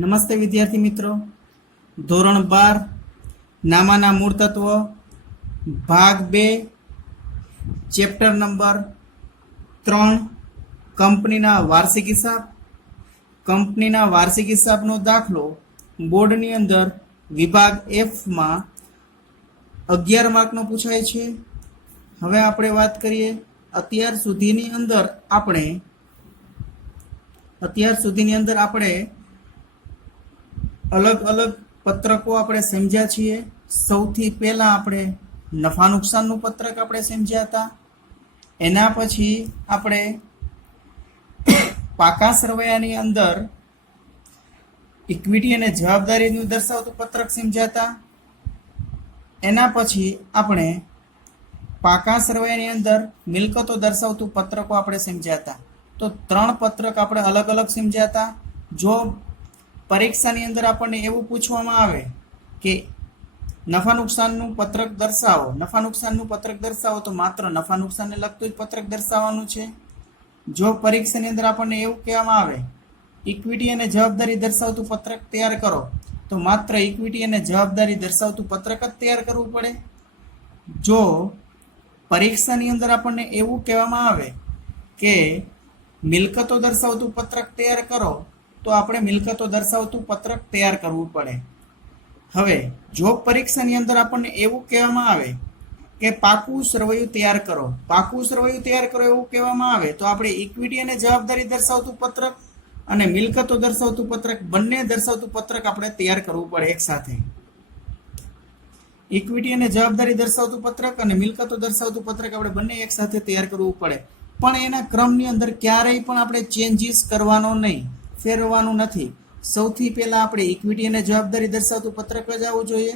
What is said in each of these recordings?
નમસ્તે વિદ્યાર્થી મિત્રો, ધોરણ 12 નામાના મૂળ તત્વ ભાગ 2 ચેપ્ટર નંબર 3 કંપનીના વાર્ષિક હિસાબ. કંપનીના વાર્ષિક હિસાબનો દાખલો બોર્ડની અંદર વિભાગ Fમાં 11 માર્કનો પૂછાય છે. હવે આપણે વાત કરીએ અત્યાર સુધીની અંદર આપણે અલગ અલગ પત્રકો આપણે સમજ્યા છીએ. સૌથી પહેલા આપણે નફા નુકસાનનું પત્રક આપણે સમજ્યા હતા. એના પછી આપણે પાકા સરવૈયાની અંદર ઇક્વિટી અને જવાબદારીનું દર્શાવતું પત્રક સમજ્યા હતા. એના પછી આપણે પાકા સરવૈયાની અંદર મિલકતો દર્શાવતું પત્રકો આપણે સમજ્યા હતા. તો 3 પત્રક આપણે અલગ અલગ સમજ્યા હતા. જો પરીક્ષાની અંદર આપણને એવું પૂછવામાં આવે કે નફા નુકસાનનું પત્રક દર્શાવો તો માત્ર નફા નુકસાનને લગતું જ પત્રક દર્શાવવાનું છે. જો પરીક્ષાની અંદર આપણને એવું કહેવામાં આવે ઇક્વિટી અને જવાબદારી દર્શાવતું પત્રક તૈયાર કરો તો માત્ર ઇક્વિટી અને જવાબદારી દર્શાવતું પત્રક જ તૈયાર કરવું પડે. જો પરીક્ષાની અંદર આપણને એવું કહેવામાં આવે કે મિલકતો દર્શાવતું પત્રક તૈયાર કરો તો આપણે મિલકતો દર્શાવતું પત્રક તૈયાર કરવું પડે. હવે જો પરીક્ષાની અંદર આપણને એવું કહેવામાં આવે કે પાકું સરવૈયું તૈયાર કરો એવું કહેવામાં આવે તો આપણે ઇક્વિટી અને જવાબદારી દર્શાવતું પત્રક અને મિલકતો દર્શાવતું પત્રક બંને દર્શાવતું પત્રક આપણે તૈયાર કરવું પડે એકસાથે. ઇક્વિટી અને જવાબદારી દર્શાવતું પત્રક અને મિલકતો દર્શાવતું પત્રક આપણે બંને એકસાથે તૈયાર કરવું પડે. પણ એના ક્રમની અંદર ક્યારેય પણ આપણે ચેન્જીસ કરવાનો નહીં, ફેરવવાનું નથી. સૌથી પહેલા આપણે ઇક્વિટી અને જવાબદારી દર્શાવતું પત્રક જ આવવું જોઈએ,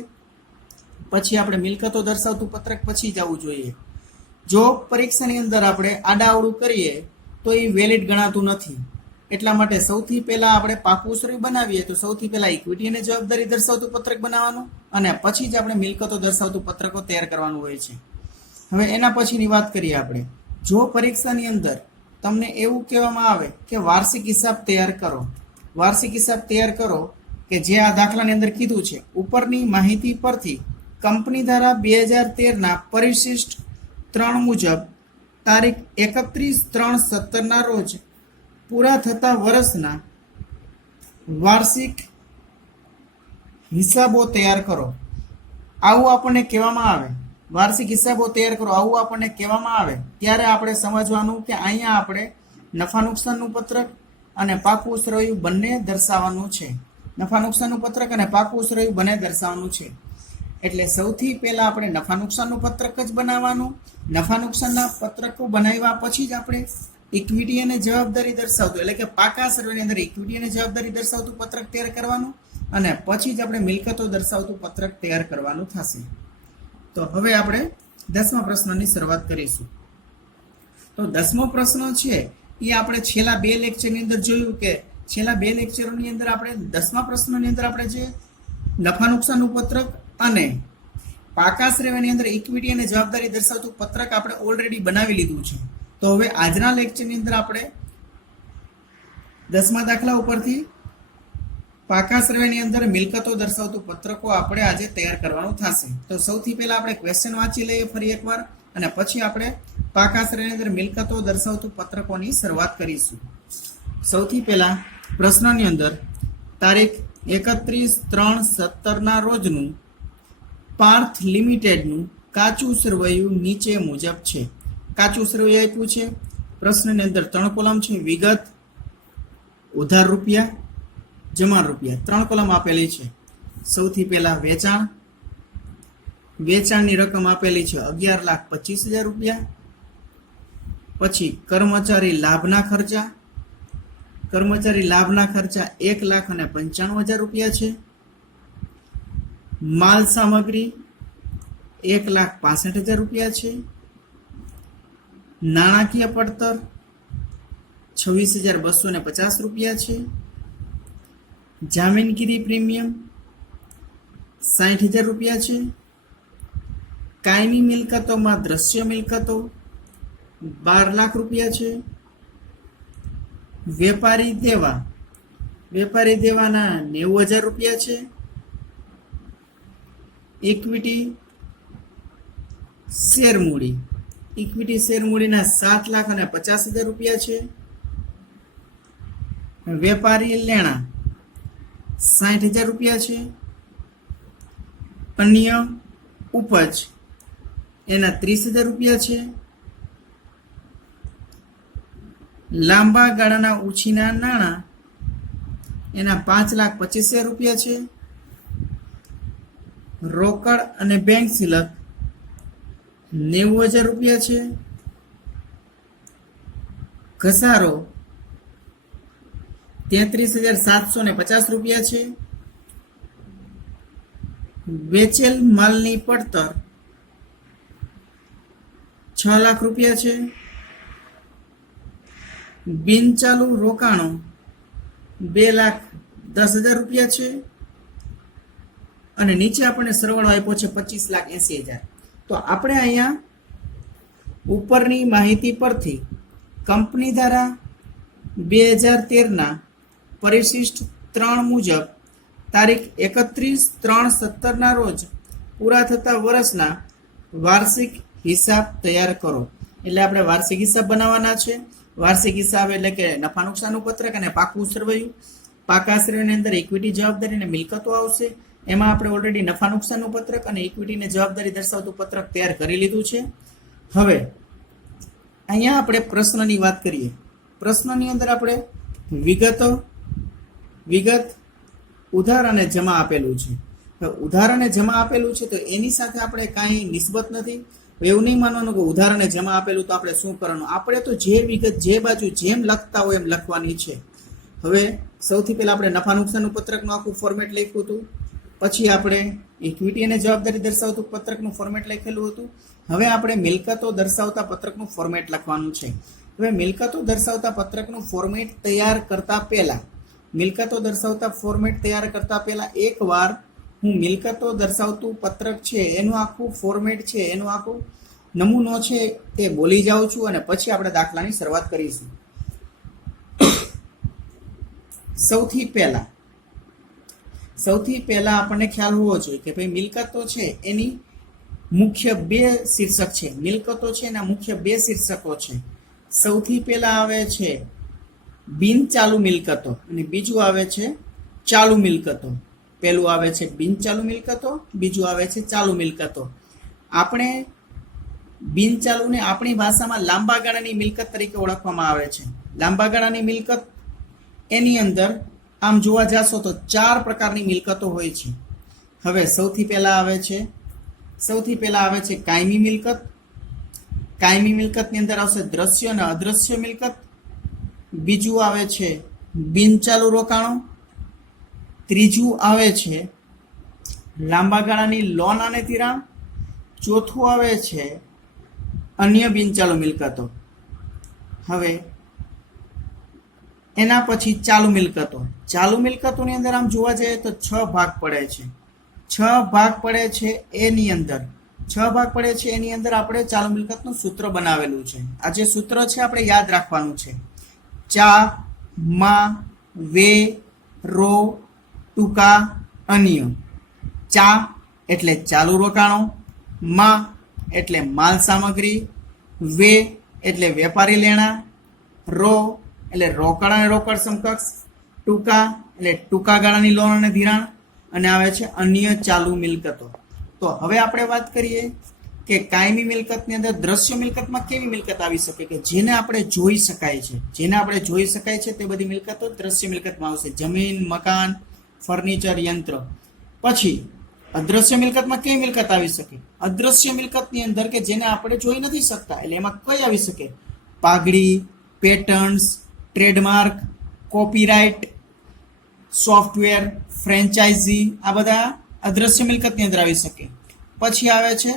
પછી આપણે મિલકતો દર્શાવતું પત્રક પછી જ આવવું જોઈએ. જો પરીક્ષાની અંદર આપણે આડાઅવળું કરીએ તો એ વેલિડ ગણાતું નથી. એટલા માટે સૌથી પહેલા આપણે પાકું સરવૈયું બનાવીએ તો સૌથી પહેલા ઇક્વિટી અને જવાબદારી દર્શાવતું પત્રક બનાવવાનું અને પછી જ આપણે મિલકતો દર્શાવતું પત્રકો તૈયાર કરવાનું હોય છે. હવે એના પછીની વાત કરીએ આપણે. જો પરીક્ષાની અંદર તમને એવું કહેવામાં આવે કે વાર્ષિક હિસાબ તૈયાર કરો કે જે આ દાખલાની અંદર કીધું છે, ઉપરની માહિતી પરથી કંપની દ્વારા 2013ના પરિશિષ્ટ 3 મુજબ તારીખ 31/3/17ના રોજ પૂરા થતા વર્ષના વાર્ષિક હિસાબો તૈયાર કરો આવું આપણને કહેવામાં આવે. વાર્ષિક હિસાબો તૈયાર કરો આવું આપણને કહેવામાં આવે ત્યારે આપણે સમજવાનું કે અહીંયા આપણે નફા નુકસાનનું પત્રક અને પાકું સરવૈયું બંને દર્શાવવાનું છે. નફા નુકસાનનું પત્રક અને પાકું સરવૈયું બંને દર્શાવવાનું છે. એટલે સૌથી પહેલા આપણે નફા નુકસાનનું પત્રક જ બનાવવાનું. નફા નુકસાનના પત્રકો બનાવ્યા પછી જ આપણે ઇક્વિટી અને જવાબદારી દર્શાવતું એટલે કે પાકા સરવૈયાની અંદર ઇક્વિટી અને જવાબદારી દર્શાવતું પત્રક તૈયાર કરવાનું અને પછી જ આપણે મિલકતો દર્શાવતું પત્રક તૈયાર કરવાનું થશે. તો હવે આપણે 10મા પ્રશ્નની શરૂઆત કરીશું. તો 10મો પ્રશ્ન છે એ આપણે છેલ્લા 2 લેક્ચરની અંદર જોયું કે છેલ્લા 2 લેક્ચરોની અંદર આપણે 10મા પ્રશ્નની અંદર આપણે જે નફા નુકસાનનું પત્રક અને પાકા સરવૈયાની અંદર ઇક્વિટી અને જવાબદારી દર્શાવતું પત્રક આપણે ઓલરેડી બનાવી લીધું છે. તો હવે આજના લેક્ચરની અંદર આપણે 10મા દાખલા ઉપરથી પાકા સરવૈયાની અંદર મિલકતો દર્શાવતું પત્રકો આપણે આજે તૈયાર કરવાનું થશે. તો સૌથી પહેલા આપણે ક્વેશ્ચન વાંચી લઈએ ફરી એકવાર અને પછી આપણે પાકા સરવૈયાની અંદર મિલકતો દર્શાવતું પત્રકોની શરૂઆત કરીશું. સૌથી પહેલા પ્રશ્નની અંદર તારીખ 31/3/17ના રોજનું પાર્થ લિમિટેડનું કાચું સરવૈયું નીચે મુજબ છે. કાચું સરવૈયું આપ્યું છે. પ્રશ્નની અંદર 3 કોલમ છે. વિગત, ઉધાર રૂપિયા, જમા રૂપિયા, 3 કોલમ આપેલી છે. સૌથી પહેલા વેચાણની રકમ આપેલી છે 11,25,000 રૂપિયા. પછી કર્મચારી લાભના ખર્ચા 1,95,000 રૂપિયા છે. માલ સામગ્રી 1,65,000 રૂપિયા છે. નાણાકીય પડતર 26,250 રૂપિયા છે. જામીનગીરી પ્રીમિયમ 60,000 રૂપિયા છે. કાયમી મિલકતોમાં દ્રશ્ય મિલકતો 12 લાખ રૂપિયા છે. વેપારી દેવા વેપારી દેવાના 90,000 રૂપિયા છે. ઇક્વિટી શેર મૂડી, ઇક્વિટી શેર મૂડીના 7,50,000 રૂપિયા છે. વેપારી લેણા 60,000 રૂપિયા છે. અન્ય ઉપજ એના 30,000 રૂપિયા છે. લાંબા ગાળાના ઉછીના નાણાં એના 5,25,000 રૂપિયા છે. રોકડ અને બેંક સિલક 90,000 રૂપિયા છે. ઘસારો 33,750 રૂપિયા છે. વેચેલ માલની પડતર 6 લાખ રૂપિયા છે. બિનચાલુ રોકાણો 2,10,000 રૂપિયા છે. અને નીચે આપણને સરવાળો આપ્યો છે 25,80,000. તો આપણે અહીંયા ઉપરની માહિતી પરથી કંપની દ્વારા 2013ના પરિશિષ્ટ 3 મુજબ તારીખ 31/3/17 રોજ પૂરા થતા વર્ષના વાર્ષિક હિસાબ તૈયાર કરો. એટલે આપણે વાર્ષિક હિસાબ બનાવવાના છે. વાર્ષિક હિસાબ એટલે કે નફા નુકસાનનું પત્રક અને પાકું સરવૈયું. પાકા સરવૈયાની અંદર ઇક્વિટી જવાબદારી અને મિલકતો આવશે. એમાં આપણે ઓલરેડી નફા નુકસાનનું પત્રક અને ઇક્વિટીને જવાબદારી દર્શાવતું પત્રક તૈયાર કરી લીધું છે. હવે અહીંયા આપણે પ્રશ્નની વાત કરીએ. પ્રશ્નની અંદર આપણે વિગત ઉધાર અને જમા આપેલું છે. ઉધાર અને જમા આપેલું છે તો એની સાથે આપણે કાંઈ નિસ્બત નથી. એવું નહીં માનવાનું કે ઉધાર અને જમા આપેલું તો આપણે શું કરવાનું. આપણે તો જે વિગત જે બાજુ જેમ લખતા હોય એમ લખવાની છે. હવે સૌથી પહેલા આપણે નફા નુકસાનનું પત્રકનું આખું ફોર્મેટ લખ્યું હતું. પછી આપણે ઇક્વિટી અને જવાબદારી દર્શાવતું પત્રકનું ફોર્મેટ લખેલું હતું. હવે આપણે મિલકતો દર્શાવતા પત્રકનું ફોર્મેટ લખવાનું છે. હવે મિલકતો દર્શાવતા પત્રકનું ફોર્મેટ તૈયાર કરતા પહેલા એકવાર હું મિલકતો દર્શાવતું પત્રક છે એનું આખું ફોર્મેટ છે એનું આખું નમૂનો છે તે બોલી જાઉં છું અને પછી આપણે દાખલાની શરૂઆત કરીશું. સૌથી પહેલા આપણને ખ્યાલ હોવો જોઈએ કે ભાઈ મિલકતો છે એની મુખ્ય 2 શીર્ષક છે. મિલકતો છે એના મુખ્ય 2 શીર્ષકો છે. સૌથી પહેલા આવે છે બિનચાલુ મિલકતો અને બીજું આવે છે ચાલુ મિલકતો. પહેલું આવે છે બિનચાલુ મિલકતો, બીજું આવે છે ચાલુ મિલકતો. આપણે બિનચાલુને આપણી ભાષામાં લાંબા ગાળાની મિલકત તરીકે ઓળખવામાં આવે છે. લાંબા ગાળાની મિલકત એની અંદર આમ જોવા જાશો તો 4 પ્રકારની મિલકતો હોય છે. હવે સૌથી પહેલા આવે છે કાયમી મિલકત. કાયમી મિલકતની અંદર આવશે દ્રશ્ય અને અદ્રશ્ય મિલકત. બીજું આવે છે બિનચાલુ રોકાણો. ત્રીજું આવે છે લાંબા ગાળાની લોન અને ધિરાણ. ચોથું આવે છે અન્ય બિનચાલુ મિલકતો. હવે એના પછી ચાલુ મિલકતો. ચાલુ મિલકતોની અંદર આમ જોવા જઈએ તો 6 ભાગ પડે છે. 6 ભાગ પડે છે એની અંદર આપણે ચાલુ મિલકતનું સૂત્ર બનાવેલું છે. આ જે સૂત્ર છે આપણે યાદ રાખવાનું છે. ચા, મા, વે, રો, ટૂંકા, અન્ય. ચા એટલે ચાલુ રોકાણો, મા એટલે માલ સામગ્રી, વે એટલે વેપારી લેણા, રો એટલે રોકડ અને રોકડ સમકક્ષ, ટૂંકા એટલે ટૂંકા ગાળાની લોન અને ધિરાણ, અને આવે છે અન્ય ચાલુ મિલકતો. તો હવે આપણે વાત કરીએ કે કાયમી મિલકતની અંદર દ્રશ્ય મિલકતમાં કેવી મિલકત આવી શકે કે જેને આપણે જોઈ શકાય છે તે બધી મિલકતો દ્રશ્ય મિલકતમાં આવશે. જમીન, મકાન, ફર્નિચર, યંત્ર. પછી અદ્રશ્ય મિલકતમાં કેવી મિલકત આવી શકે? અદ્રશ્ય મિલકતની અંદર કે જેને આપણે જોઈ નથી શકતા, એટલે એમાં કઈ આવી શકે? પાઘડી, patterns, trademark, copyright, software, franchise, આ બધા અદ્રશ્ય મિલકતની અંદર આવી શકે. પછી આવે છે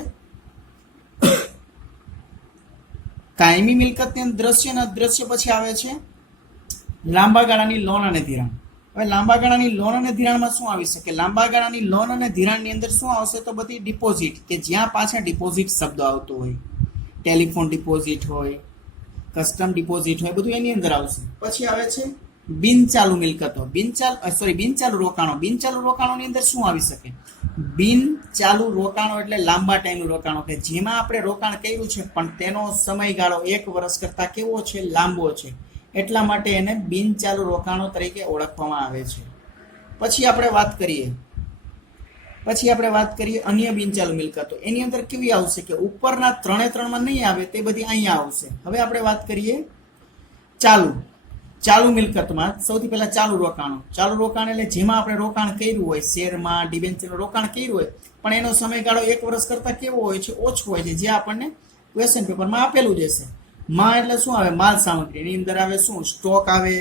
કાયમી મિલકતની અંદર દ્રશ્ય અને અદ્રશ્ય. પછી આવે છે લાંબા ગાળાની લોન અને ધિરાણ. હવે લાંબા ગાળાની લોન અને ધિરાણમાં શું આવી શકે? લાંબા ગાળાની લોન અને ધિરાણની અંદર શું આવશે? તો બધી ડિપોઝિટ, કે જ્યાં પાછળ ડિપોઝિટ શબ્દ આવતો હોય, ટેલિફોન ડિપોઝિટ હોય, કસ્ટમ ડિપોઝિટ હોય, બધું એની અંદર આવશે. પછી આવે છે બિનચાલુ મિલકતો, બિનચાલુ રોકાણો. બિનચાલુ રોકાણોની અંદર શું આવી શકે? બિનચાલુ રોકાણો એટલે લાંબા ટાઈમનું રોકાણો કે જેમાં આપણે રોકાણ કર્યું છે પણ તેનો સમયગાળો 1 વર્ષ કરતાં કેવો છે? લાંબો છે. એટલા માટે એને બિનચાલુ રોકાણો તરીકે ઓળખવામાં આવે છે. પછી આપણે વાત કરીએ અન્ય બિનચાલુ મિલકતો. એની અંદર કેવી આવશે કે ઉપરના 3 નહીં આવે, તે બધી અહીંયા આવશે. હવે આપણે વાત કરીએ ચાલુ મિલકતમાં. સૌથી પહેલા ચાલુ રોકાણ એટલે જેમાં આપણે રોકાણ કર્યું હોય, શેરમાં, ડિબેન્ચરમાં રોકાણ કર્યું હોય પણ એનો સમયગાળો 1 વર્ષ કરતાં કેવો હોય છે? ઓછો હોય છે, જે આપણને ક્વેશ્ચન પેપરમાં આપેલું જ હશે. માં એટલે શું આવે? માલ સામગ્રી. એની અંદર આવે શું? સ્ટોક આવે,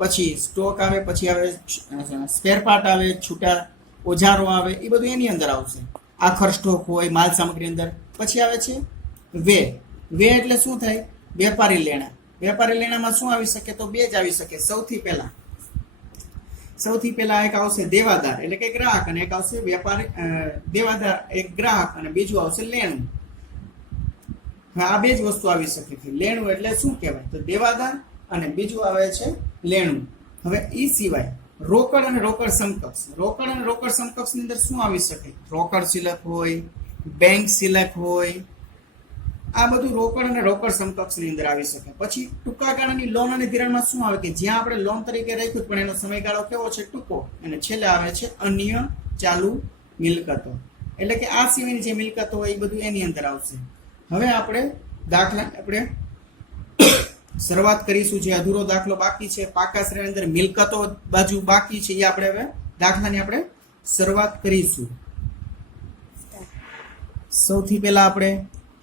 પછી આવે સ્પેર પાર્ટ આવે, છૂટા ઓજારો આવે, એ બધું એની અંદર આવશે. આખર સ્ટોક હોય માલ સામગ્રી અંદર. પછી આવે છે વે એટલે શું થાય? વેપારી લેણા. વેપારી લેણામાં શું આવી શકે? તો 2 જ આવી શકે. સૌથી પહેલા એક આવશે દેવાદાર એટલે કે ગ્રાહક, અને એક આવશે વેપારી દેવાદાર, એક ગ્રાહક, અને બીજું આવશે લેણું. આ 2 જ વસ્તુ આવી શકે છે. લેણું એટલે શું કહેવાય? તો દેવાદાર, અને બીજું આવે છે લેણું. હવે એ સિવાય રોકડ અને રોકડ સમકક્ષ. રોકડ અને રોકડ સમકક્ષની અંદર શું આવી શકે? રોકડ સિલક હોય, બેંક સિલક હોય, આ બધું રોકડ અને રોકડ સમકક્ષની અંદર આવી શકે. પછી ટૂંકા ગાળાની લોન અને ધિરાણમાં શું આવે? કે જ્યાં આપણે લોન તરીકે રાખ્યું પણ એનો સમયગાળો કેવો છે? ટૂંકો. અને છેલ્લે આવે છે અન્ય ચાલુ મિલકતો. એટલે કે આ સિવાયની જે મિલકતો હોય એ બધું એની અંદર આવશે. હવે આપણે શરૂઆત કરીશું. જે અધૂરો દાખલો બાકી છે, પાકા શ્રેણીની અંદર મિલકતો બાજુ બાકી છે, એ આપણે હવે દાખલાની આપણે શરૂઆત કરીશું. સૌથી પહેલા આપણે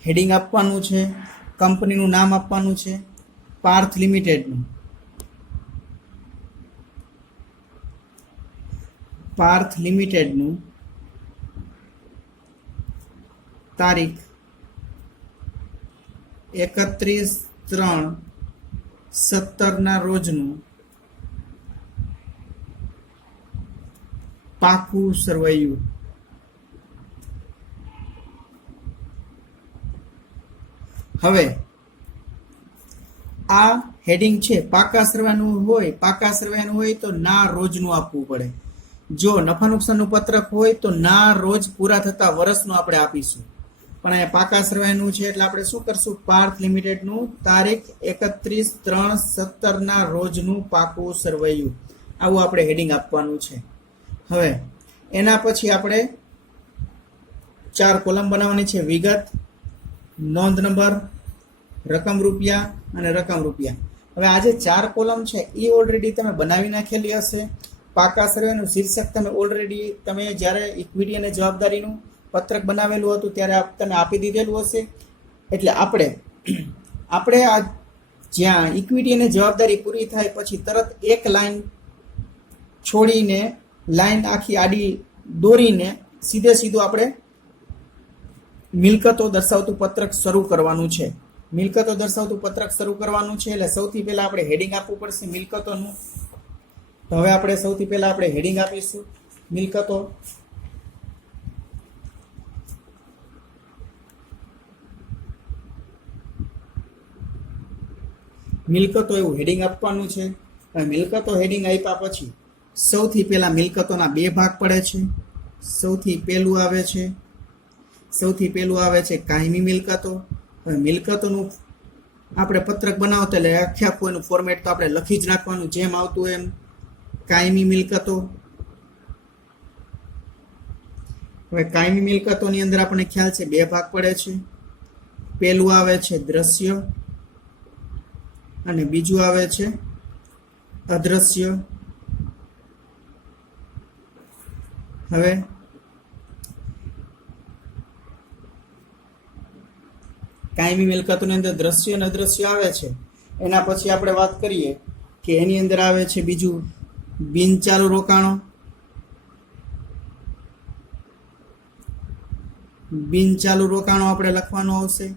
હેડિંગ આપવાનું છે, કંપનીનું નામ આપવાનું છે, પાર્થ લિમિટેડનું. તારીખ 31/3/17 રોજનું પાકું સરવૈયું. હવે આ હેડિંગ છે પાકા સરવૈયાનું હોય તો ના રોજનું આપવું પડે. જો નફા નુકસાનનું પત્રક હોય તો ના રોજ પૂરા થતા વર્ષનું આપણે આપીશું. પણ અહીંયા પાકા સરવૈયાનું છે એટલે આપણે શું કરશું? પાર્થ લિમિટેડનું તારીખ 31/3/17 રોજનું પાકું સરવૈયું, આવું આપણે હેડિંગ આપવાનું છે. હવે એના પછી આપણે 4 કોલમ બનાવવાની છે. વિગત, નોંધ નંબર, રકમ રૂપિયા અને રકમ રૂપિયા. હવે આ જે 4 કોલમ છે એ ઓલરેડી તમે બનાવી નાખેલી હશે. પાકા સર્વેનું શીર્ષક તમે જ્યારે ઇક્વિટી અને જવાબદારીનું પત્રક બનાવેલું હતું ત્યારે તમે આપી દીધેલું હશે. એટલે આપણે આ જ્યાં ઇક્વિટી અને જવાબદારી પૂરી થાય પછી તરત એક લાઈન છોડીને, લાઈન આખી આડી દોરીને સીધું આપણે મિલકતો દર્શાવતું પત્રક શરૂ કરવાનું છે. એટલે સૌથી પહેલા આપણે હેડિંગ આપવું પડશે મિલકતોનું. તો હવે આપણે સૌથી પહેલા આપણે હેડિંગ આપીશું મિલકતો. મિલકતો એવું હેડિંગ આપવાનું છે. મિલકતો હેડિંગ આપ્યા પછી સૌથી પહેલા મિલકતોના 2 ભાગ પડે છે. સૌથી પહેલું આવે છે કાયમી મિલકતો. મિલકતોનું આપણે પત્રક બનાવતા એટલે આખું એનું ફોર્મેટ તો આપણે લખી જ નાખવાનું, જેમ આવતું એમ. કાયમી મિલકતો. હવે કાયમી મિલકતોની અંદર આપણને ખ્યાલ છે 2 ભાગ પડે છે. પહેલું આવે છે દ્રશ્ય અને બીજું આવે છે અદ્રશ્ય. હવે કાયમી મિલકતોની અંદર દ્રશ્ય અને અદ્રશ્ય આવે છે. એના પછી આપણે વાત કરીએ કે એની અંદર આવે છે બીજું બિનચાલુ રોકાણો. આપણે લખવાનું આવશે.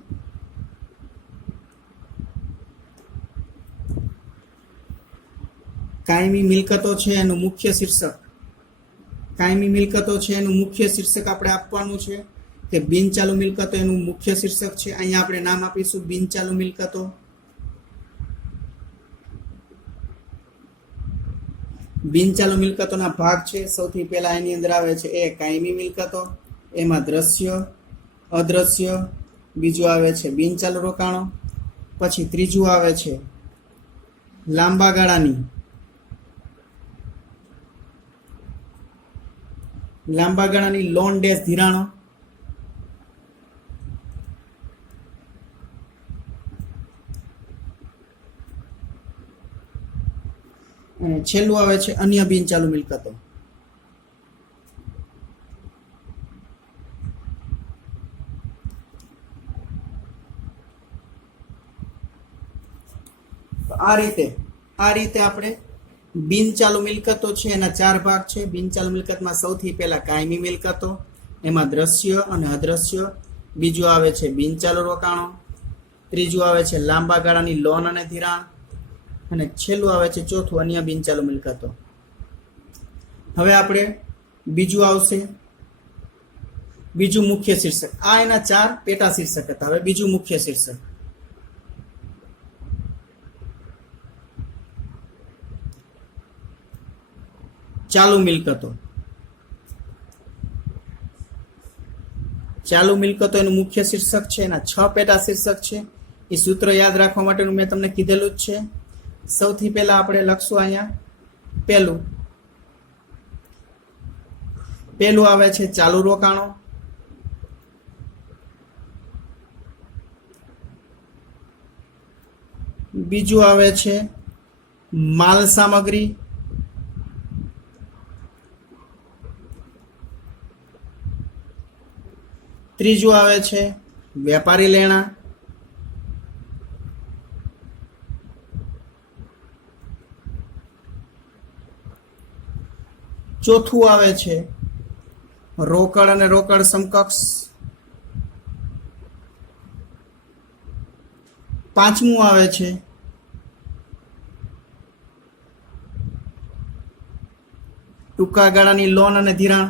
કાયમી મિલકતો છે એનું મુખ્ય શીર્ષક આપણે આપવાનું છે કે બિનચાલુ મિલકતો એનું મુખ્ય શીર્ષક છે. અહીંયા આપણે નામ આપીશું બિનચાલુ મિલકતો. બિનચાલુ મિલકતોના ભાગ છે. સૌથી પહેલા એની અંદર આવે છે એ કાયમી મિલકતો, એમાં દ્રશ્ય, અદ્રશ્ય, બીજું આવે છે બિનચાલુ રોકાણો, પછી ત્રીજું આવે છે લાંબા ગાળાની લોન ડેશ ધિરાણો, અને છેલ્લું આવે છે અન્ય બિનચાલુ મિલકતો. આ રીતે આપણે બિનચાલુ મિલકતો છે એના 4 ભાગ છે. બિનચાલુ મિલકતમાં સૌથી પહેલા કાયમી મિલકતો, એમાં દ્રશ્ય અને અદ્રશ્ય, બીજું આવે છે બિનચાલુ રોકાણો, ત્રીજું આવે છે લાંબા ગાળાની લોન અને ધિરાણ, અને છેલ્લું આવે છે ચોથું અન્ય બિનચાલુ મિલકતો. હવે આપણે બીજું આવશે, બીજું મુખ્ય શીર્ષક. આ એના 4 પેટા શીર્ષક હતા. હવે બીજું મુખ્ય શીર્ષક, ચાલુ મિલકતો. ચાલુ મિલકતો એનું મુખ્ય શીર્ષક છે. એના 6 પેટા શીર્ષક છે. એ સૂત્ર યાદ રાખવા માટેનું મેં તમને કીધેલું જ છે. સૌથી પહેલા આપણે લખશું અહીંયા પહેલું આવે છે ચાલુ રોકાણો, બીજું આવે છે માલ સામગ્રી, ત્રીજું આવે છે વેપારી લેણા, ચોથું આવે છે રોકડ અને રોકડ સમકક્ષ, પાંચમું આવે છે ટૂંકા ગાળાની લોન અને ધિરાણ,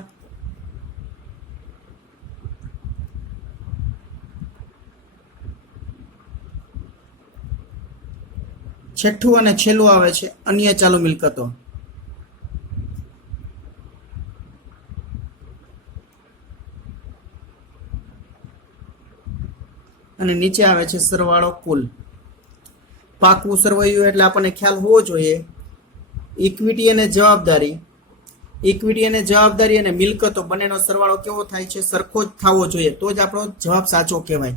છઠ્ઠું અને છેલ્લું આવે છે અન્ય ચાલુ મિલકતો. અને નીચે આવે છે સરવાળો કુલ. પાકું સરવૈયું એટલે આપણને ખ્યાલ હોવો જોઈએ ઇક્વિટી અને જવાબદારી અને મિલકતો બંનેનો સરવાળો કેવો થાય છે, સરખો જ થવો જોઈએ, તો જ આપણો જવાબ સાચો કહેવાય.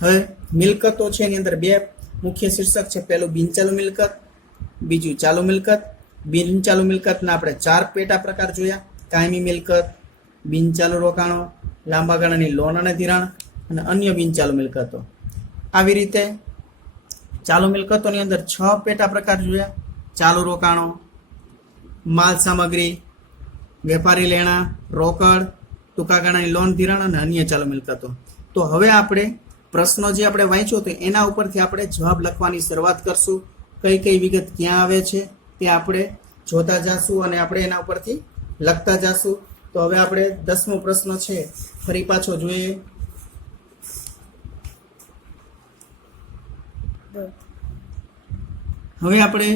હવે મિલકતો છે એની અંદર 2 મુખ્ય શીર્ષક છે. પહેલું બિનચાલુ મિલકત, બીજું ચાલુ મિલકત. બિનચાલુ મિલકતના આપણે 4 પેટા પ્રકાર જોયા: કાયમી મિલકત, બિનચાલુ રોકાણો, લાંબા ગાળાની લોન અને ધિરાણ, અને અન્ય બિનચાલુ મિલકતો. આવી રીતે ચાલુ મિલકતોની અંદર 6 પેટા પ્રકાર જોયા: ચાલુ રોકાણો, માલ સામગ્રી, વેપારી લેણા, રોકડ, ટૂંકા ગાળાની લોન ધિરાણ અને અન્ય ચાલુ મિલકતો. તો હવે આપણે પ્રશ્નો જે આપણે વાંચ્યો તો એના ઉપરથી આપણે જવાબ લખવાની શરૂઆત કરશું. કઈ કઈ વિગત ક્યાં આવે છે તે આપણે જોતા જાશું અને આપણે એના ઉપરથી લખતા જાશું. તો હવે આપણે 10મો પ્રશ્ન છે ફરી પાછો જોઈએ. હવે આપણે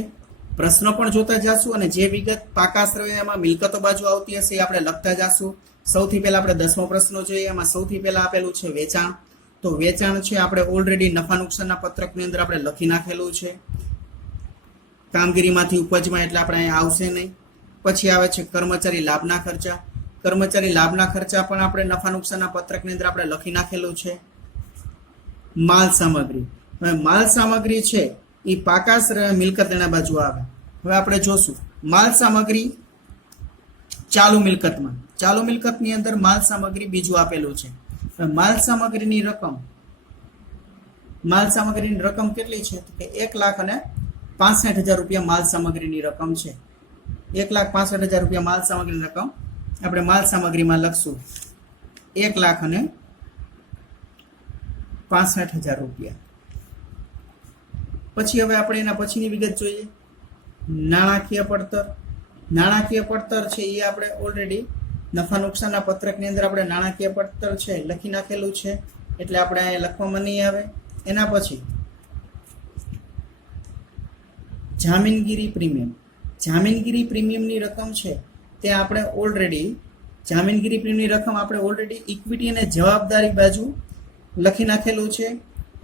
પ્રશ્નો પણ જોતા જાશું અને જે વિગત પાકા શ્રેણીમાં મિલકતો બાજુ આવતી હશે એ આપણે લખતા જાશું. સૌથી પહેલા આપણે 10મો પ્રશ્ન જોઈએ. એમાં સૌથી પહેલા આપેલું છે વેચાણ. તો વેચાણ છે આપણે ઓલરેડી નફા નુકસાનના પત્રકની અંદર આપણે લખી નાખેલું છે. કામગીરીમાંથી ઉપજમાં એટલે આપણે અહીંયા આવશે નહીં. પછી આવે છે કર્મચારી લાભના ખર્ચા. કર્મચારી લાભના ખર્ચા પણ આપણે નફા નુકસાનના પત્રકની અંદર આપણે લખી નાખેલું છે. માલ સામગ્રી. હવે માલ સામગ્રી છે એ પાકા મિલકત એના બાજુ આવે. હવે આપણે જોશું માલ સામગ્રી ચાલુ મિલકતની અંદર માલ સામગ્રી બીજું આપેલું છે. માલ સામગ્રીની રકમ કેટલી છે તો કે 1,65,000 રૂપિયા માલ સામગ્રીની રકમ છે. 1,65,000 રૂપિયા માલ સામગ્રીની રકમ આપણે માલ સામગ્રીમાં લખશું 1,65,000 રૂપિયા. પછી હવે આપણે એના પછીની વિગત જોઈએ. નાણાકીય પડતર છે એ આપણે ઓલરેડી નફા નુકસાનના પત્રકની અંદર આપણે નાણાકીય પડતર છે લખી નાખેલું છે એટલે આપણે અહીંયા લખવામાં નહીં આવે. એના પછી જામીનગીરી પ્રીમિયમ. જામીનગીરી પ્રીમિયમની રકમ છે તે આપણે ઓલરેડી જામીનગીરી પ્રીમિયમની રકમ આપણે ઓલરેડી ઇક્વિટી અને જવાબદારી બાજુ લખી નાખેલું છે,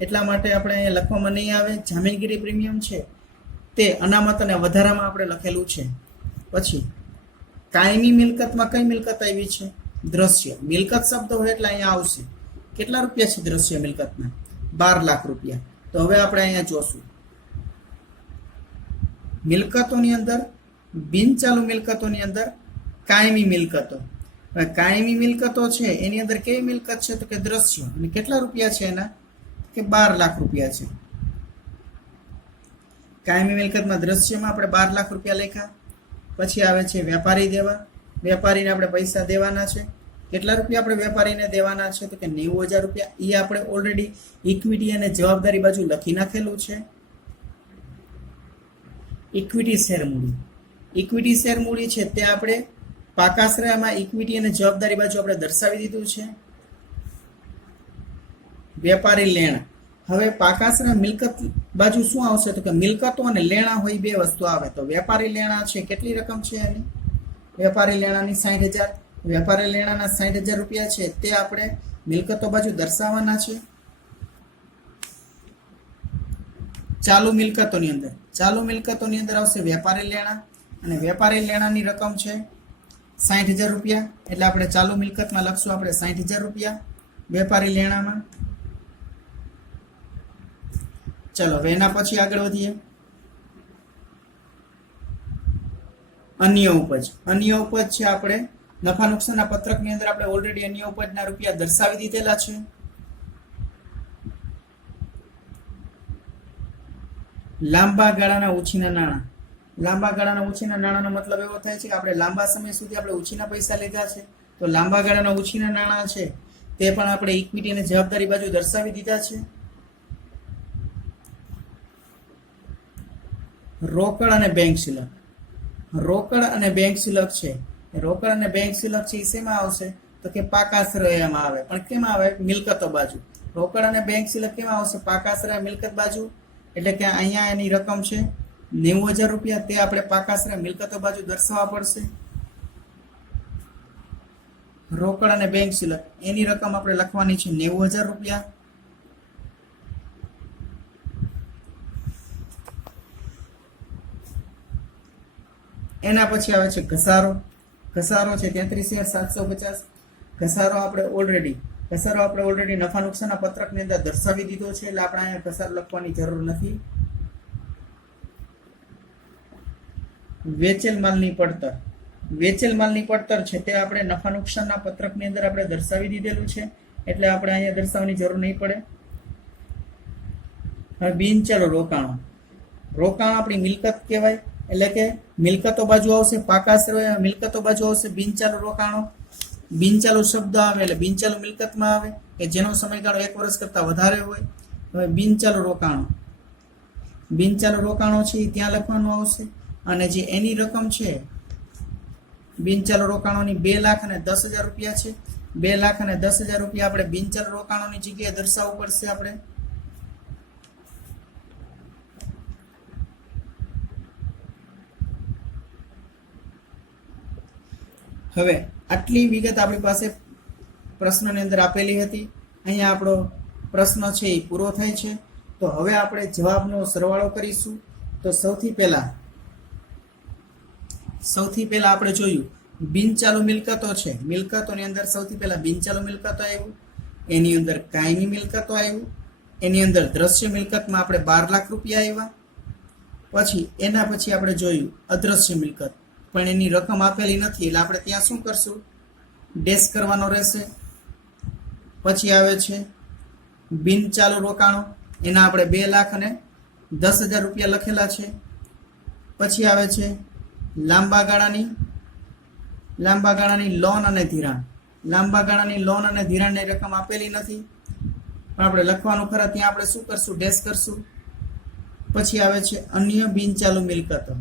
એટલા માટે આપણે અહીંયા લખવામાં નહીં આવે. જામીનગીરી પ્રીમિયમ છે તે અનામત અને વધારામાં આપણે લખેલું છે. પછી કાયમી મિલકતમાં કઈ મિલકત આવી છે? દ્રશ્ય મિલકત શબ્દ હોય એટલે અહીંયા આવશે. કેટલા રૂપિયા છે દ્રશ્ય મિલકતના? 12 લાખ રૂપિયા. તો હવે આપણે અહીંયા જોશું મિલકતોની અંદર, બિનચાલુ મિલકતોની અંદર કાયમી મિલકતો. હવે કાયમી મિલકતો છે એની અંદર કેવી મિલકત છે? તો કે દ્રશ્ય. અને કેટલા રૂપિયા છે એના? કે 12 લાખ રૂપિયા છે. કાયમી મિલકતમાં દ્રશ્યમાં આપણે 12 લાખ રૂપિયા લખ્યા. પછી આવે છે વેપારી દેવા. વેપારીને આપણે પૈસા દેવાના છે. કેટલા રૂપિયા આપણે વેપારીને દેવાના છે? તો કે 90,000 રૂપિયા. એ આપણે ઓલરેડી ઇક્વિટી અને જવાબદારી બાજુ લખી નાખેલું છે. ઇક્વિટી શેર મૂડી. ઇક્વિટી શેર મૂડી છે તે આપણે પાકાશ્રયમાં ઇક્વિટી અને જવાબદારી બાજુ આપણે દર્શાવી દીધું છે. વેપારી લેણા. હવે પાકાશ્રય મિલકત બાજુ શું આવશે? તો કે મિલકતો અને લેણા હોય બે વસ્તુ આવે. તો વેપારી લેણા છે કેટલી રકમ છે એની? વેપારી લેણાની 60,000. વેપારી લેણાના 60,000 રૂપિયા છે તે આપણે મિલકતો બાજુ દર્શાવવાના છે. ચાલુ મિલકતોની અંદર, ચાલુ મિલકતોની અંદર આવશે વેપારી લેણા, અને વેપારી લેણાની રકમ છે 60,000 રૂપિયા. એટલે આપણે ચાલુ મિલકતમાં લખશું આપણે 60,000 રૂપિયા વેપારી લેણામાં. ચલો હવે એના પછી આગળ વધીએ. અન્ય ઉપજ. અન્ય ઉપજ છે આપણે નફા નુકસાનના પત્રકની અંદર આપણે ઓલરેડી અન્ય ઉપજના રૂપિયા દર્શાવી દીધેલા છે. લાંબા ગાળાના ઉછીના નાણાં. લાંબા ગાળાના ઉછીના નાણાંનો મતલબ એવો થાય છે કે આપણે લાંબા સમય સુધી આપણે ઉછીના પૈસા લીધા છે, તો લાંબા ગાળાના ઉછીના નાણાં છે તે પણ આપણે ઇક્વિટી અને જવાબદારી બાજુ દર્શાવી દીધા છે. રોકડ અને બેંક શિલક. રોકડ અને બેંક શિલક છે, રોકડ અને બેંક શિલક છે એ શેમાં આવશે? તો કે પાકાશ્રયમાં આવે. પણ કેમાં આવે? મિલકતો બાજુ. રોકડ અને બેંક શિલક કેમાં આવશે? પાકાશ્રય મિલકત બાજુ. એટલે કે અહીંયા એની રકમ છે 90,000 રૂપિયા, તે આપણે પાકાશ્રય મિલકતો બાજુ દર્શાવવા પડશે. રોકડ અને બેંક શિલક એની રકમ આપણે લખવાની છે 90,000 રૂપિયા. એના પછી આવે છે ઘસારો. ઘસારો છે 33,750. ઘસારો આપણે ઓલરેડી નફા નુકસાનના પત્રકની અંદર દર્શાવી દીધો છે, એટલે આપણે અહીંયા ઘસારો લખવાની જરૂર નથી. વેચેલ માલની પડતર. વેચેલ માલની પડતર છે તે આપણે નફા નુકસાનના પત્રકની અંદર આપણે દર્શાવી દીધેલું છે, એટલે આપણે અહીંયા દર્શાવવાની જરૂર નહીં પડે. હવે બિનચાલુ રોકાણો. રોકાણ આપણી મિલકત કહેવાય, એટલે કે મિલકતો બાજુ આવશે પાકાશ્રય, મિલકતો બાજુ આવશે બિનચાલુ રોકાણો. બિનચાલુ શબ્દ આવે એટલે બિનચાલુ મિલકતમાં આવે કે જેનો સમયગાળો 1 વર્ષ કરતાં વધારે હોય. હવે બિનચાલુ રોકાણો. બિનચાલુ રોકાણો છે એ ત્યાં લખવાનું આવશે, અને જે એની રકમ છે બિનચાલુ રોકાણોની 2,10,000 રૂપિયા છે. 2,10,000 રૂપિયા આપણે બિનચાલુ રોકાણોની જગ્યાએ દર્શાવવું પડશે આપણે. હવે આટલી વિગત આપણી પાસે પ્રશ્નની અંદર આપેલી હતી. અહીંયા આપણો પ્રશ્ન છે એ પૂરો થાય છે. તો હવે આપણે જવાબનો સરવાળો કરીશું. તો સૌથી પહેલા આપણે જોયું બિનચાલુ મિલકતો છે. મિલકતોની અંદર સૌથી પહેલા બિનચાલુ મિલકતો આવ્યું, એની અંદર કાયમી મિલકતો આવ્યું, એની અંદર દ્રશ્ય મિલકતમાં આપણે 12 લાખ રૂપિયા આવ્યા. પછી એના પછી આપણે જોયું અદ્રશ્ય મિલકત, પણ એની રકમ આપેલી નથી, એટલે આપણે ત્યાં શું કરશું? ડેશ કરવાનો રહેશે. પછી આવે છે બિનચાલુ રોકાણો, એના આપણે 2,10,000 રૂપિયા લખેલા છે. પછી આવે છે લાંબા ગાળાની લોન અને ધિરાણ. લાંબા ગાળાની લોન અને ધિરાણની રકમ આપેલી નથી, પણ આપણે લખવાનું ખરા, ત્યાં આપણે શું કરશું? ડેશ કરશું. પછી આવે છે અન્ય બિનચાલુ મિલકતો.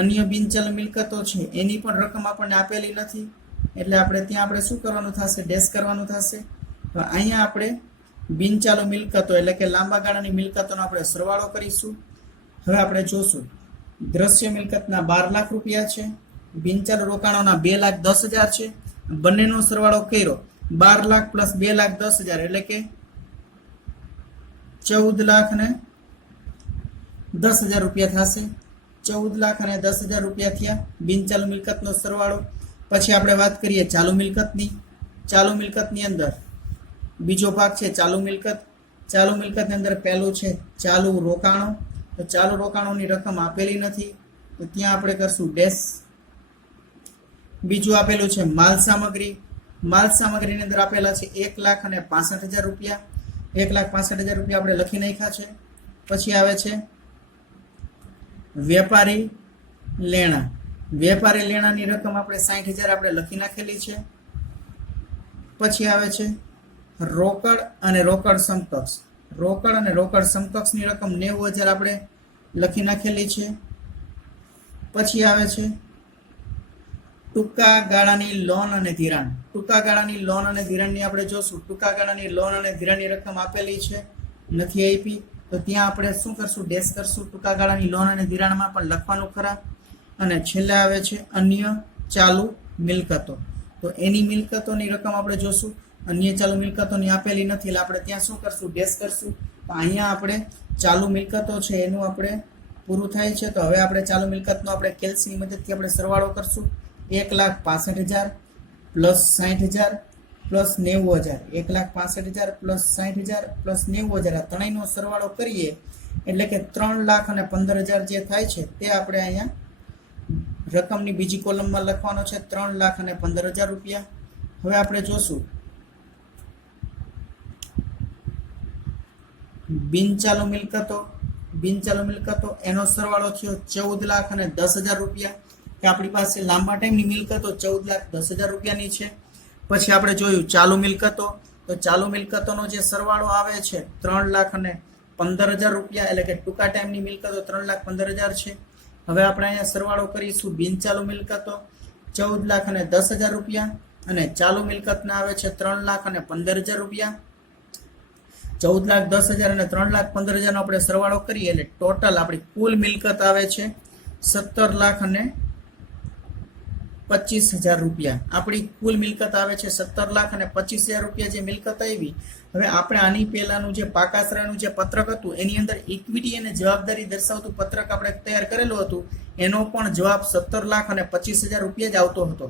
અન્ય બિનચાલુ મિલકતો છે એની પણ રકમ આપણને આપેલી નથી, એટલે આપણે ત્યાં આપણે શું કરવાનું થશે? ડેશ કરવાનું થશે. તો અહીંયા આપણે બિનચાલુ મિલકતો એટલે કે લાંબા ગાળાની મિલકતોનો આપણે સરવાળો કરીશું. હવે આપણે જોશું દ્રશ્ય મિલકતના 12 લાખ રૂપિયા છે, બિનચાલુ રોકાણોના 2,10,000 છે. બંનેનો સરવાળો કર્યો 12 લાખ પ્લસ 2,10,000 એટલે કે 14,10,000 રૂપિયા થશે. 14,10,000 રૂપિયા થયા બિનચાલુ મિલકતનો સરવાળો. પછી આપણે વાત કરીએ ચાલુ મિલકતની. ચાલુ મિલકતની અંદર બીજો ભાગ છે ચાલુ મિલકત. ચાલુ મિલકતની અંદર પહેલું છે ચાલુ રોકાણો. તો ચાલુ રોકાણોની રકમ આપેલી નથી તો ત્યાં આપણે કરશું ડેશ. બીજું આપેલું છે માલ સામગ્રી. માલ સામગ્રીની અંદર આપેલા છે 1,65,000 રૂપિયા. 1,65,000 રૂપિયા આપણે લખી નાખ્યા છે. પછી આવે છે વેપારી લેણા. વેપારી લેણાની રકમ આપણે 60,000 આપણે લખી નાખેલી છે. પછી આવે છે રોકડ અને રોકડ સમકક્ષ. રોકડ અને રોકડ સમકક્ષની રકમ 90,000 આપણે લખી નાખેલી છે. પછી આવે છે ટૂંકા ગાળાની લોન અને ધિરાણ. ટૂંકા ગાળાની લોન અને ધિરાણની આપણે જોશું. ટૂંકા ગાળાની લોન અને ધિરાણની રકમ આપેલી છે, નથી આપી તો ત્યાં આપણે શું કરશું? ડેશ કરશું. ટૂંકા ગાળાની લોન અને ધિરાણમાં પણ લખવાનું ખરા. અને છેલ્લે આવે છે અન્ય ચાલુ મિલકતો. તો એની મિલકતોની રકમ આપણે જોશું. અન્ય ચાલુ મિલકતોની આપેલી નથી એટલે આપણે ત્યાં શું કરશું? ડેશ કરશું. તો અહીંયા આપણે ચાલુ મિલકતો છે એનું આપણે પૂરું થાય છે. તો હવે આપણે ચાલુ મિલકતનો આપણે કેલ્સીની મદદથી આપણે સરવાળો કરશું. 1,65,000 પ્લસ 60,000 પ્લસ 90,000. 1,65,000 પ્લસ 60,000 પ્લસ 90,000 આ ત્રણેયનો સરવાળો કરીએ એટલે કે 3,15,000 જે થાય છે તે આપણે અહીંયા રકમની બીજી કોલમમાં લખવાનો છે. 3,15,000 રૂપિયા. હવે આપણે જોશું બિનચાલુ મિલકતો. બિનચાલુ મિલકતો એનો સરવાળો થયો 14,10,000 રૂપિયા. કે આપણી પાસે લાંબા ટાઈમની મિલકતો 14,10,000 રૂપિયાની છે. પછી આપણે જોયું ચાલુ મિલકતો. તો ચાલુ મિલકતોનો જે સરવાળો આવે છે 3,15,000 રૂપિયા એટલે કે ટૂંકા ટાઈમની મિલકતો 3,15,000 છે. હવે આપણે અહીંયા સરવાળો કરીશું બિનચાલુ મિલકતો 14,10,000 રૂપિયા અને ચાલુ મિલકતના આવે છે 3,15,000 રૂપિયા. 14,10,000 અને 3,15,000 નો આપણે સરવાળો કરીએ એટલે ટોટલ આપણી કુલ મિલકત આવે છે 17,25,000 રૂપિયા. આપણી કુલ મિલકત આવે છે 17,25,000 રૂપિયા જે મિલકત આવી. હવે આપણે આની પહેલાનું જે પાકા શ્રેણીનું જે પત્રક હતું એની અંદર ઇક્વિટી અને જવાબદારી દર્શાવતું પત્રક આપણે તૈયાર કરેલું હતું એનો પણ જવાબ 17,25,000 રૂપિયા જ આવતો હતો.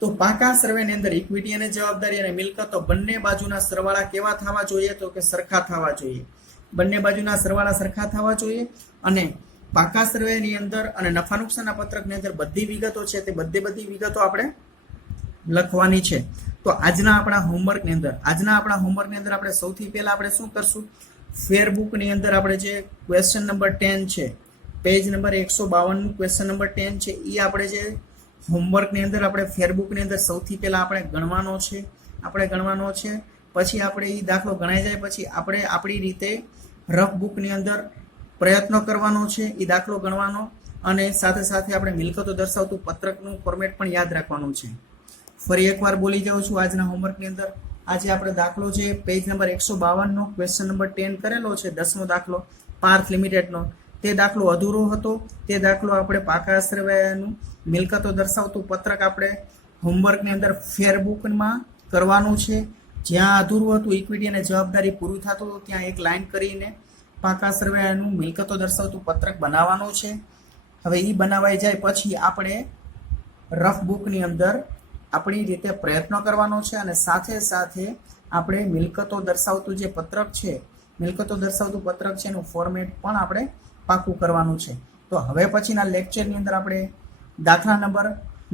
તો પાકા સર્વેની અંદર ઇક્વિટી અને જવાબદારી અને મિલકતો બંને બાજુના સરવાળા કેવા થવા જોઈએ? તો કે સરખા થવા જોઈએ. બંને બાજુના સરવાળા સરખા થવા જોઈએ. અને પાકા સર્વેની અંદર અને નફા નુકસાનના પત્રકની અંદર બધી વિગતો છે તે બધી વિગતો આપણે લખવાની છે. તો આજના આપણા હોમવર્કની અંદર આપણે સૌથી પહેલા આપણે શું કરશું? ફેરબુકની અંદર આપણે જે ક્વેશ્ચન નંબર 10 છે, પેજ નંબર 152 ક્વેશ્ચન નંબર 10 છે એ આપણે જે હોમવર્કની અંદર આપણે ફેરબુકની અંદર સૌથી પહેલા આપણે ગણવાનો છે. પછી આપણે એ દાખલો ગણાઈ જાય પછી આપણે આપણી રીતે રફ બુકની અંદર પ્રયત્નો કરવાનો છે, એ દાખલો ગણવાનો અને સાથે સાથે આપણે મિલકતો દર્શાવતું પત્રકનું ફોર્મેટ પણ યાદ રાખવાનું છે. ફરી એકવાર બોલી જાઉં છું આજના હોમવર્કની અંદર. આજે આપણે દાખલો છે પેજ નંબર 152 નો ક્વેશ્ચન નંબર 10 કરેલો છે 10મો દાખલો પાર્થ લિમિટેડનો. તે દાખલો અધૂરો હતો. તે દાખલો આપણે પાકા સર્વેનું મિલકતો દર્શાવતું પત્રક આપણે હોમવર્કની અંદર ફેરબુકમાં કરવાનું છે. જ્યાં અધૂરું હતું ઇક્વિટી અને જવાબદારી પૂરું થતું હતું ત્યાં એક લાઈન કરીને પાકા સર્વેનું મિલકતો દર્શાવતું પત્રક બનાવવાનું છે. હવે એ બનાવાઈ જાય પછી આપણે રફ બુકની અંદર આપણી રીતે પ્રયત્નો કરવાનો છે અને સાથે સાથે આપણે મિલકતો દર્શાવતું જે પત્રક છે એનું ફોર્મેટ પણ આપણે પાકું કરવાનું છે. તો હવે પછીના લેક્ચરની અંદર આપણે દાખલા નંબર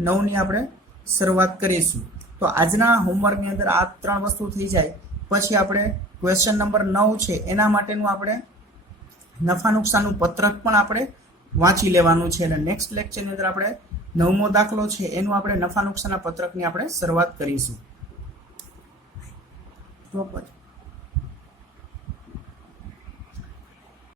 9ની આપણે શરૂઆત કરીશું. તો આજના હોમવર્કની અંદર આ 3 વસ્તુ થઈ જાય પછી આપણે ક્વેશ્ચન નંબર 9 છે એના માટેનું આપણે નફા નુકસાનનું પત્રક પણ આપણે વાંચી લેવાનું છે અને નેક્સ્ટ લેક્ચરની અંદર આપણે 9મો દાખલો છે એનું આપણે નફા નુકસાનના પત્રકની આપણે શરૂઆત કરીશું. તો પછી